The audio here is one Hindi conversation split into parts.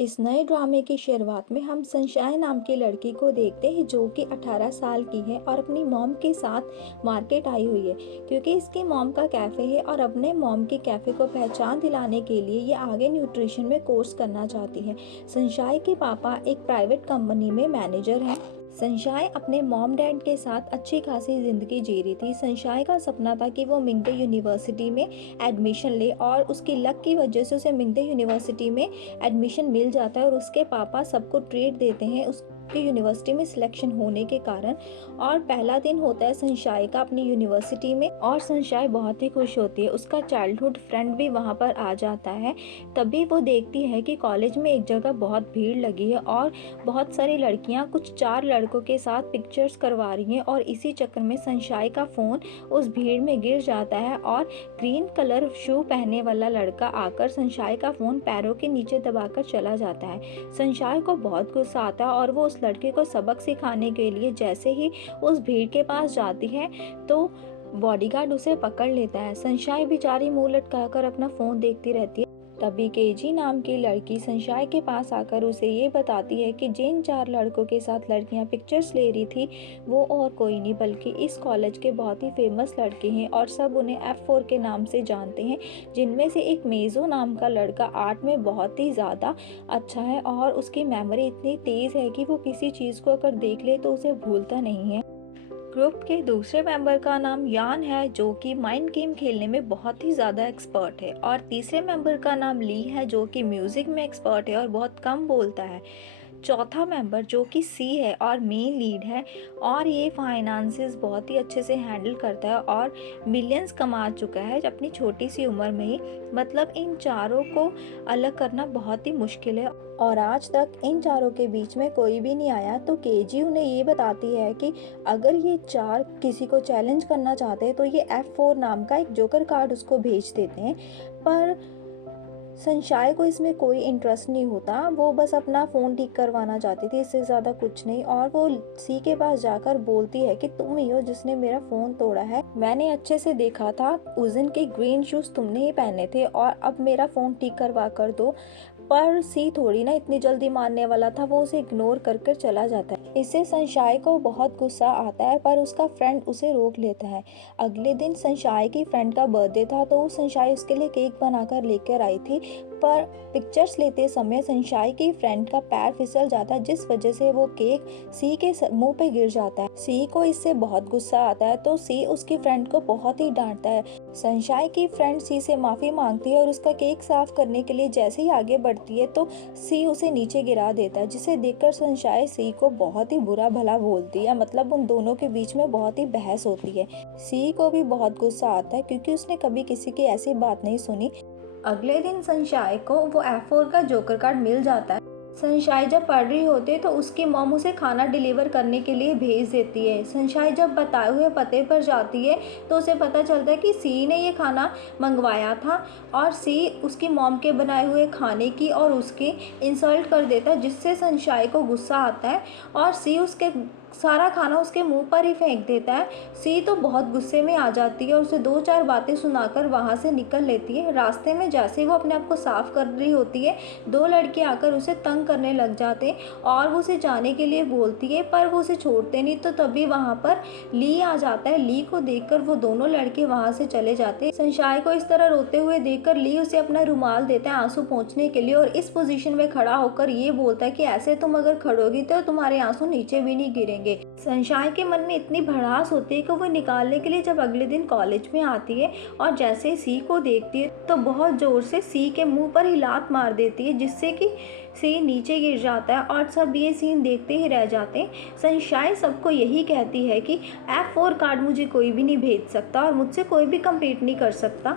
इस नए ड्रामे की शुरुआत में हम सनशाइन नाम की लड़की को देखते हैं जो कि 18 साल की है और अपनी मॉम के साथ मार्केट आई हुई है क्योंकि इसकी मॉम का कैफ़े है और अपने मॉम के कैफ़े को पहचान दिलाने के लिए ये आगे न्यूट्रिशन में कोर्स करना चाहती है। सनशाइन के पापा एक प्राइवेट कंपनी में मैनेजर हैं। सनशाइन अपने मॉम डैड के साथ अच्छी खासी ज़िंदगी जी रही थी। सनशाइन का सपना था कि वो मिंगदे यूनिवर्सिटी में एडमिशन ले और उसकी लक की वजह से उसे मिंगदे यूनिवर्सिटी में एडमिशन मिल जाता है और उसके पापा सबको ट्रीट देते हैं उसकी यूनिवर्सिटी में सिलेक्शन होने के कारण। और पहला दिन होता है सनशाइन का अपनी यूनिवर्सिटी में और सनशाइन बहुत ही खुश होती है। उसका चाइल्डहुड फ्रेंड भी वहाँ पर आ जाता है। तभी वो देखती है कि कॉलेज में एक जगह बहुत भीड़ लगी है और बहुत सारी लड़कियाँ कुछ 4 लड़कों के साथ पिक्चर्स करवा रही हैं और इसी चक्कर में सनशाइन का फ़ोन उस भीड़ में गिर जाता है और ग्रीन कलर शू पहनने वाला लड़का आकर सनशाइन का फ़ोन पैरों के नीचे दबाकर चला जाता है। सनशाइन को बहुत गुस्सा आता है और वो उस लड़के को सबक सिखाने के लिए जैसे ही उस भीड़ के पास जाती है तो बॉडीगार्ड उसे पकड़ लेता है। सनशाइन बेचारी मुंह लटकाकर अपना फ़ोन देखती रहती है। तभी केजी नाम की लड़की सनशाइन के पास आकर उसे ये बताती है कि जिन 4 लड़कों के साथ लड़कियां पिक्चर्स ले रही थी वो और कोई नहीं बल्कि इस कॉलेज के बहुत ही फेमस लड़के हैं और सब उन्हें F4 के नाम से जानते हैं, जिनमें से एक मेज़ो नाम का लड़का आर्ट में बहुत ही ज़्यादा अच्छा है और उसकी मेमोरी इतनी तेज़ है कि वो किसी चीज़ को अगर देख ले तो उसे भूलता नहीं है। ग्रुप के दूसरे मेंबर का नाम यान है जो कि माइंड गेम खेलने में बहुत ही ज़्यादा एक्सपर्ट है और तीसरे मेंबर का नाम ली है जो कि म्यूज़िक में एक्सपर्ट है और बहुत कम बोलता है। चौथा मेंबर जो कि सी है और मेन लीड है और ये फाइनेंसेस बहुत ही अच्छे से हैंडल करता है और मिलियंस कमा चुका है अपनी छोटी सी उम्र में ही। मतलब इन चारों को अलग करना बहुत ही मुश्किल है और आज तक इन चारों के बीच में कोई भी नहीं आया। तो केजी उन्हें ये बताती है कि अगर ये चार किसी को चैलेंज करना चाहते हैं तो ये F4 नाम का एक जोकर कार्ड उसको भेज देते हैं। पर सनशाइन को इसमें कोई इंटरेस्ट नहीं होता, वो बस अपना फ़ोन ठीक करवाना चाहती थी, इससे ज़्यादा कुछ नहीं। और वो सी के पास जाकर बोलती है कि तुम ही हो जिसने मेरा फ़ोन तोड़ा है, मैंने अच्छे से देखा था उस दिन के ग्रीन शूज़ तुमने ही पहने थे और अब मेरा फ़ोन ठीक करवा कर दो। पर सी थोड़ी ना इतनी जल्दी मानने वाला था, वो उसे इग्नोर कर कर चला जाता है। इससे सनशाइन को बहुत गुस्सा आता है पर उसका फ्रेंड उसे रोक लेता है। अगले दिन सनशाइन की फ्रेंड का बर्थडे था तो सनशाइन उसके लिए केक बनाकर लेकर आई थी, पर पिक्चर्स लेते समय सनशाइन की फ्रेंड का पैर फिसल जाता है जिस वजह से वो केक सी के मुंह पे गिर जाता है। सी को इससे बहुत गुस्सा आता है तो सी उसकी फ्रेंड को बहुत ही डांटता है। सनशाइन की फ्रेंड सी से माफ़ी मांगती है और उसका केक साफ करने के लिए जैसे ही आगे बढ़ती है तो सी उसे नीचे गिरा देता है, जिसे देखकर सनशाइन सी को बहुत ही बुरा भला बोलती है। मतलब उन दोनों के बीच में बहुत ही बहस होती है। सी को भी बहुत गुस्सा आता है क्योंकि उसने कभी किसी की ऐसी बात नहीं सुनी। अगले दिन सनशाइन को वो F4 का जोकर कार्ड मिल जाता है। सनशाइन जब पढ़ रही होती है तो उसकी मॉम उसे खाना डिलीवर करने के लिए भेज देती है। सनशाइन जब बताए हुए पते पर जाती है तो उसे पता चलता है कि सी ने ये खाना मंगवाया था और सी उसकी मॉम के बनाए हुए खाने की और उसकी इंसल्ट कर देता है, जिससे सनशाइन को गुस्सा आता है और सी उसके सारा खाना उसके मुंह पर ही फेंक देता है। सी तो बहुत गुस्से में आ जाती है और उसे 2-4 बातें सुनाकर वहाँ से निकल लेती है। रास्ते में जैसे ही वो अपने आप को साफ कर रही होती है 2 लड़के आकर उसे तंग करने लग जाते हैं और वो उसे जाने के लिए बोलती है पर वो उसे छोड़ते नहीं। तो तभी वहाँ पर ली आ जाता है। ली को देखकर वो दोनों लड़के वहाँ से चले जाते हैं। सनशाइन को इस तरह रोते हुए देखकर ली उसे अपना रुमाल देता है आंसू पोंछने के लिए और इस पोजीशन में खड़ा होकर ये बोलता है कि ऐसे तुम अगर खड़ोगी तो तुम्हारे आंसू नीचे भी नहीं गिरेंगे। सनशाइन के मन में इतनी भड़ास होती है कि वो निकालने के लिए जब अगले दिन कॉलेज में आती है और जैसे सी को देखती है तो बहुत जोर से सी के मुंह पर ही लात मार देती है, जिससे कि सी नीचे गिर जाता है और सब ये सीन देखते ही रह जाते हैं। सनशाइन सबको यही कहती है कि F4 कार्ड मुझे कोई भी नहीं भेज सकता और मुझसे कोई भी कम्पीट नहीं कर सकता।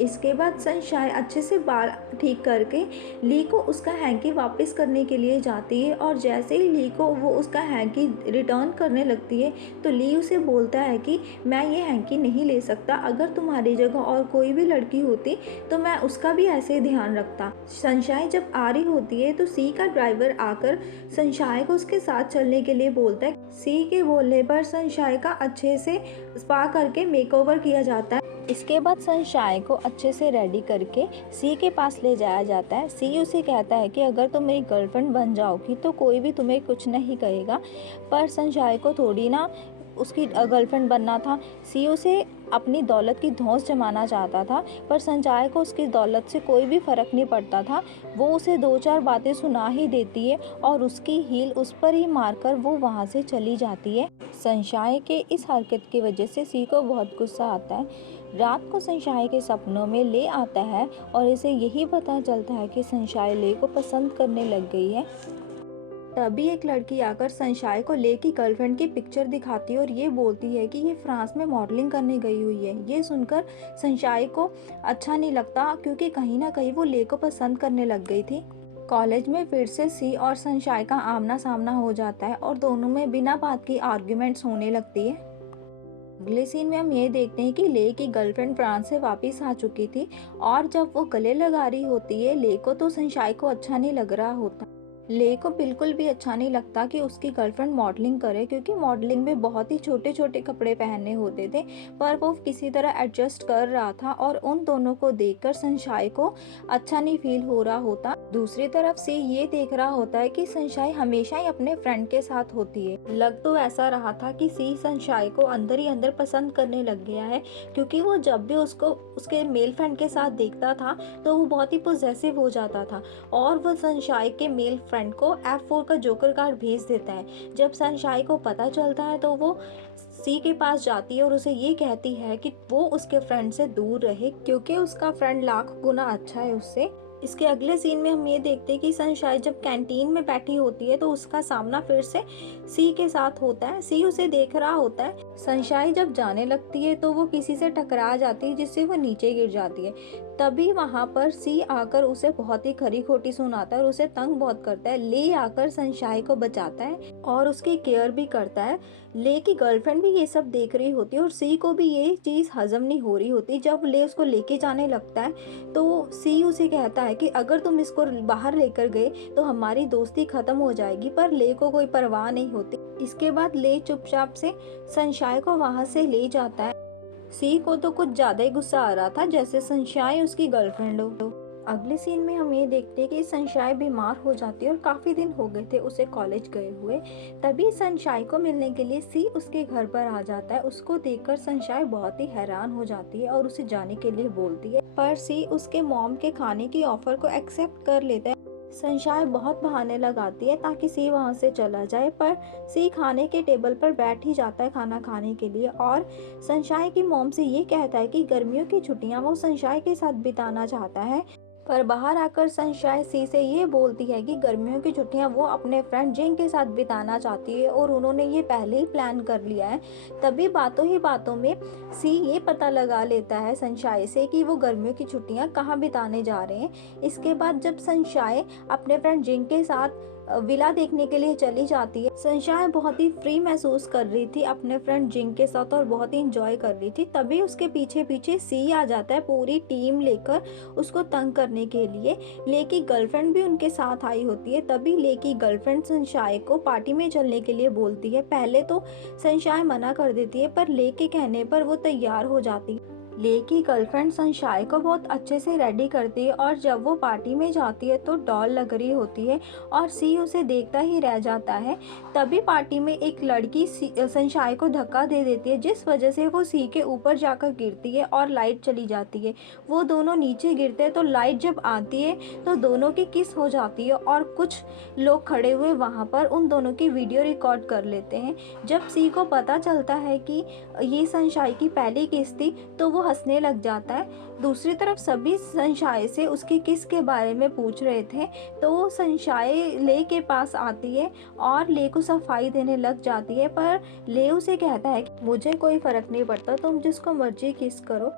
इसके बाद सनशाइन अच्छे से बाल ठीक करके ली को उसका हैंकी वापस करने के लिए जाती है और जैसे ही ली को वो उसका हैंकी रिटर्न करने लगती है तो ली उसे बोलता है कि मैं ये हैंकी नहीं ले सकता, अगर तुम्हारी जगह और कोई भी लड़की होती तो मैं उसका भी ऐसे ही ध्यान रखता। सनशाइन जब आ रही होती है तो सी का ड्राइवर आकर सनशाइन को उसके साथ चलने के लिए बोलता है। सी के बोलने पर सनशाइन का अच्छे से स्पा करके मेकओवर किया जाता है इसके बाद सनशाइन को अच्छे से रेडी करके सी के पास ले जाया जाता है। सी उसे कहता है कि अगर तुम मेरी गर्लफ्रेंड बन जाओगी तो कोई भी तुम्हें कुछ नहीं कहेगा, पर सनशाइन को थोड़ी ना उसकी गर्लफ्रेंड बनना था। सी उसे अपनी दौलत की धौंस जमाना चाहता था, पर सनशाइन को उसकी दौलत से कोई भी फ़र्क नहीं पड़ता था। वो उसे 2-4 बातें सुना ही देती है और उसकी हील उस पर ही मारकर वो वहाँ से चली जाती है। सनशाइन के इस हरकत की वजह से सी को बहुत गुस्सा आता है। रात को सनशाइन के सपनों में ले आता है और इसे यही पता चलता है कि सनशाइन ले को पसंद करने लग गई है। तभी एक लड़की आकर सनशाइन को ले की गर्लफ्रेंड की पिक्चर दिखाती है और ये बोलती है कि ये फ्रांस में मॉडलिंग करने गई हुई है। ये सुनकर सनशाइन को अच्छा नहीं लगता, क्योंकि कहीं ना कहीं वो ले को पसंद करने लग गई थी। कॉलेज में फिर से सी और सनशाइन का आमना सामना हो जाता है और दोनों में बिना बात की आर्ग्यूमेंट्स होने लगती है। अगले सीन में हम ये देखते हैं कि ले की गर्लफ्रेंड फ्रांस से वापस आ चुकी थी और जब वो गले लगा रही होती है ले को, तो सनशाइन को अच्छा नहीं लग रहा होता। ले को बिल्कुल भी अच्छा नहीं लगता कि उसकी गर्लफ्रेंड मॉडलिंग करे, क्योंकि मॉडलिंग में बहुत ही छोटे छोटे कपड़े पहनने होते थे, पर वो किसी तरह एडजस्ट कर रहा था और उन दोनों को देखकर सनशाइन को अच्छा नहीं फील हो रहा होता। दूसरी तरफ से ये देख रहा होता है कि सनशाइन हमेशा ही अपने फ्रेंड के साथ होती है। लग तो ऐसा रहा था कि सी सनशाइन को अंदर ही अंदर पसंद करने लग गया है, क्योंकि वो जब भी उसको उसके मेल फ्रेंड के साथ देखता था तो वो बहुत ही पॉसेसिव हो जाता था और वो सनशाइन के मेल फ्रेंड को F4 का जोकर कार्ड भेज देता है। जब सनशाइन को पता चलता है तो वो सी के पास जाती है और उसे ये कहती है कि वो उसके फ्रेंड से दूर रहे, क्योंकि उसका फ्रेंड लाख गुना अच्छा है उससे। इसके अगले सीन में हम ये देखते हैं कि सनशाइन जब कैंटीन में बैठी होती है तो उसका सामना फिर से सी के साथ होता है। सी उसे देख रहा होता है। सनशाइन जब जाने लगती है तो वो किसी से टकरा जाती है, जिससे वो नीचे गिर जाती है। तभी वहाँ पर सी आकर उसे बहुत ही खरी खोटी सुनाता है और उसे तंग बहुत करता है। ले आकर सनशाइन को बचाता है और उसकी केयर भी करता है। ले की गर्लफ्रेंड भी ये सब देख रही होती है और सी को भी ये चीज़ हजम नहीं हो रही होती। जब ले उसको लेके जाने लगता है तो सी उसे कहता है कि अगर तुम इसको बाहर लेकर गए तो हमारी दोस्ती खत्म हो जाएगी, पर ले को कोई परवाह नहीं होती। इसके बाद ले चुपचाप से सनशाइन को वहाँ से ले जाता है। सी को तो कुछ ज़्यादा ही गुस्सा आ रहा था, जैसे सनशाइन उसकी गर्लफ्रेंड हो। अगले सीन में हम ये देखते हैं कि सनशाइन बीमार हो जाती है और काफ़ी दिन हो गए थे उसे कॉलेज गए हुए। तभी सनशाइन को मिलने के लिए सी उसके घर पर आ जाता है। उसको देखकर सनशाइन बहुत ही हैरान हो जाती है और उसे जाने के लिए बोलती है, पर सी उसके मॉम के खाने की ऑफर को एक्सेप्ट कर लेता है। सनशाइन बहुत बहाने लगाती है ताकि सी वहाँ से चला जाए, पर सी खाने के टेबल पर बैठ ही जाता है खाना खाने के लिए और सनशाइन की मॉम से ये कहता है कि गर्मियों की छुट्टियाँ वो सनशाइन के साथ बिताना चाहता है। पर बाहर आकर सनशाइन सी से ये बोलती है कि गर्मियों की छुट्टियां वो अपने फ्रेंड जिंग के साथ बिताना चाहती है और उन्होंने ये पहले ही प्लान कर लिया है। तभी बातों ही बातों में सी ये पता लगा लेता है सनशाइन से कि वो गर्मियों की छुट्टियां कहाँ बिताने जा रहे हैं। इसके बाद जब सनशाइन अपने फ्रेंड जिंग के साथ विला देखने के लिए चली जाती है, सनशाइन बहुत ही फ्री महसूस कर रही थी अपने फ्रेंड जिंग के साथ और बहुत ही इंजॉय कर रही थी। तभी उसके पीछे पीछे सी आ जाता है पूरी टीम लेकर उसको तंग करने के लिए। ले की गर्लफ्रेंड भी उनके साथ आई होती है। तभी ले की गर्लफ्रेंड सनशाइन को पार्टी में चलने के लिए बोलती है। पहले तो सनशाइन मना कर देती है, पर ले के कहने पर वो तैयार हो जाती है। ले की गर्लफ्रेंड सनशाइन को बहुत अच्छे से रेडी करती है और जब वो पार्टी में जाती है तो डॉल लग रही होती है और सी उसे देखता ही रह जाता है। तभी पार्टी में एक लड़की सनशाइन को धक्का दे देती है, जिस वजह से वो सी के ऊपर जाकर गिरती है और लाइट चली जाती है। वो दोनों नीचे गिरते हैं तो लाइट जब आती है तो दोनों की किस हो जाती है और कुछ लोग खड़े हुए वहाँ पर उन दोनों की वीडियो रिकॉर्ड कर लेते हैं। जब सी को पता चलता है कि ये सनशाइन की पहली किस थी तो वो हंसने लग जाता है। दूसरी तरफ सभी सनशाइन से उसकी किस के बारे में पूछ रहे थे, तो सनशाइन ले के पास आती है और ले को सफाई देने लग जाती है, पर ले उसे कहता है कि मुझे कोई फ़र्क नहीं पड़ता, तुम जिसको मर्जी किस करो।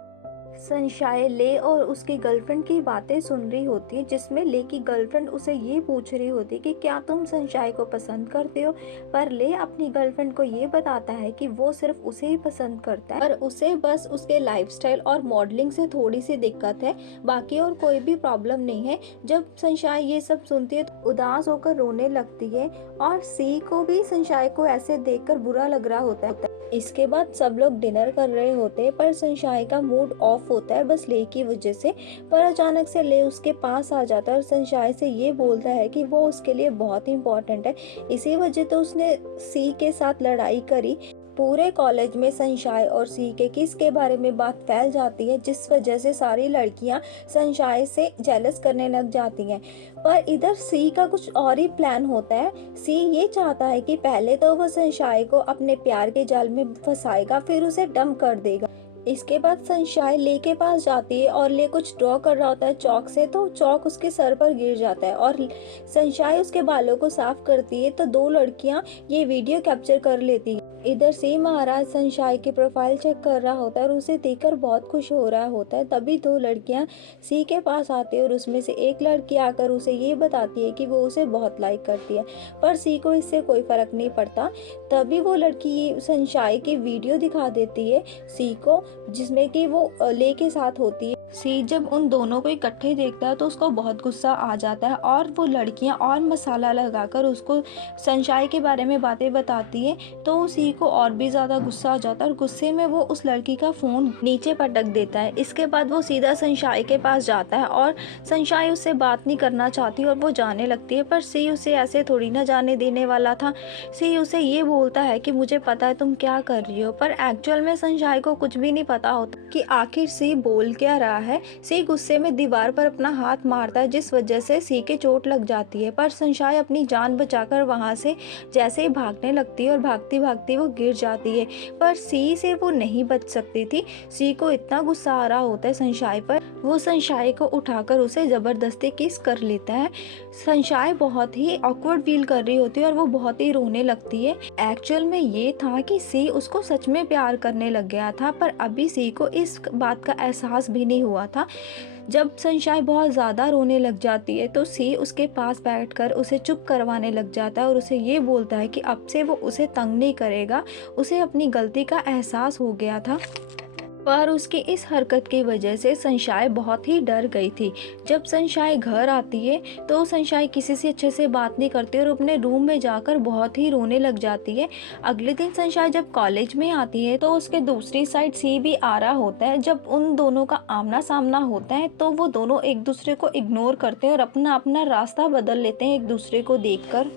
सनशाइन ले और उसकी गर्लफ्रेंड की बातें सुन रही होती है, जिसमें ले की गर्लफ्रेंड उसे ये पूछ रही होती है कि क्या तुम सनशाइन को पसंद करते हो, पर ले अपनी गर्लफ्रेंड को ये बताता है कि वो सिर्फ उसे ही पसंद करता है, पर उसे बस उसके लाइफस्टाइल और मॉडलिंग से थोड़ी सी दिक्कत है, बाकी और कोई भी प्रॉब्लम नहीं है। जब सनशाइन ये सब सुनती है तो उदास होकर रोने लगती है और सी को भी सनशाइन को ऐसे देखकर बुरा लग रहा होता है। इसके बाद सब लोग डिनर कर रहे होते हैं, पर सनशाइन का मूड ऑफ होता है बस ले की वजह से। पर अचानक से ले उसके पास आ जाता है और सनशाइन से ये बोलता है कि वो उसके लिए बहुत ही इम्पोर्टेंट है, इसी वजह तो उसने सी के साथ लड़ाई करी। पूरे कॉलेज में सनशाइन और सी के किस के बारे में बात फैल जाती है, जिस वजह से सारी लड़कियां सनशाइन से जेलस करने लग जाती हैं। पर इधर सी का कुछ और ही प्लान होता है। सी ये चाहता है कि पहले तो वो सनशाइन को अपने प्यार के जाल में फंसाएगा, फिर उसे डंप कर देगा। इसके बाद सनशाइन ले के पास जाती है और ले कुछ ड्रॉ कर रहा होता है चौक से, तो चौक उसके सर पर गिर जाता है और सनशाइन उसके बालों को साफ करती है, तो दो लड़कियां ये वीडियो कैप्चर कर लेती है। इधर सी महाराज सनशाइन की प्रोफाइल चेक कर रहा होता है और उसे देखकर बहुत खुश हो रहा होता है। तभी दो लड़कियां सी के पास आती है और उसमें से एक लड़की आकर उसे ये बताती है कि वो उसे बहुत लाइक करती है, पर सी को इससे कोई फर्क नहीं पड़ता। तभी वो लड़की ये सनशाइन की वीडियो दिखा देती है सी को, जिसमें कि वो ले के साथ होती है। सी जब उन दोनों को इकट्ठे देखता है तो उसको बहुत गुस्सा आ जाता है और वो लड़कियां और मसाला लगाकर उसको सनशाइन के बारे में बातें बताती है, तो सी को और भी ज़्यादा गुस्सा आ जाता है और गुस्से में वो उस लड़की का फ़ोन नीचे पटक देता है। इसके बाद वो सीधा सनशाइन के पास जाता है और सनशाइन उससे बात नहीं करना चाहती और वो जाने लगती है, पर सी उसे ऐसे थोड़ी ना जाने देने वाला था। सी उसे ये बोलता है कि मुझे पता है तुम क्या कर रही हो, पर एक्चुअल में सनशाइन को कुछ भी नहीं पता होता कि आखिर सी बोल क्या रहा है। सी गुस्से में दीवार पर अपना हाथ मारता है, जिस वजह से सी के चोट लग जाती है, पर सनशाइन अपनी जान बचाकर वहां से जैसे ही भागने लगती है और भागती भागती वो गिर जाती है, पर सी से वो नहीं बच सकती थी। सी को इतना गुस्सा आ रहा होता है सनशाइन पर, वो सनशाइन को उठाकर उसे ज़बरदस्ती किस कर लेता है। सनशाइन बहुत ही ऑकवर्ड फील कर रही होती है और वो बहुत ही रोने लगती है। एक्चुअल में ये था कि सी उसको सच में प्यार करने लग गया था, पर अभी सी को इस बात का एहसास भी नहीं हुआ था। जब सनशाइन बहुत ज़्यादा रोने लग जाती है तो सी उसके पास बैठकर उसे चुप करवाने लग जाता है और उसे ये बोलता है कि अब से वो उसे तंग नहीं करेगा, उसे अपनी गलती का एहसास हो गया था। पर उसकी इस हरकत की वजह से सनशाइन बहुत ही डर गई थी। जब सनशाइन घर आती है तो सनशाइन किसी से अच्छे से बात नहीं करती और अपने रूम में जाकर बहुत ही रोने लग जाती है। अगले दिन सनशाइन जब कॉलेज में आती है तो उसके दूसरी साइड सी भी आ रहा होता है। जब उन दोनों का आमना सामना होता है तो वो दोनों एक दूसरे को इग्नोर करते हैं और अपना अपना रास्ता बदल लेते हैं एक दूसरे को देखकर।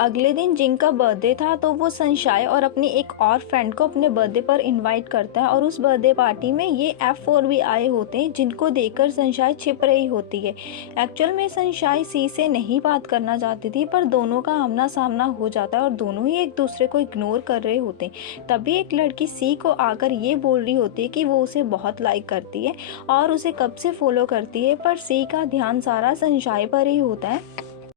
अगले दिन जिंग का बर्थडे था तो वो सनशाइन और अपनी एक और फ्रेंड को अपने बर्थडे पर इनवाइट करता है और उस बर्थडे पार्टी में ये F4 भी आए होते हैं, जिनको देखकर सनशाइन छिप रही होती है। एक्चुअल में सनशाइन सी से नहीं बात करना चाहती थी, पर दोनों का आमना सामना हो जाता है और दोनों ही एक दूसरे को इग्नोर कर रहे होते हैं। तभी एक लड़की सी को आकर ये बोल रही होती है कि वो उसे बहुत लाइक करती है और उसे कब से फॉलो करती है, पर सी का ध्यान सारा सनशाइन पर ही होता है।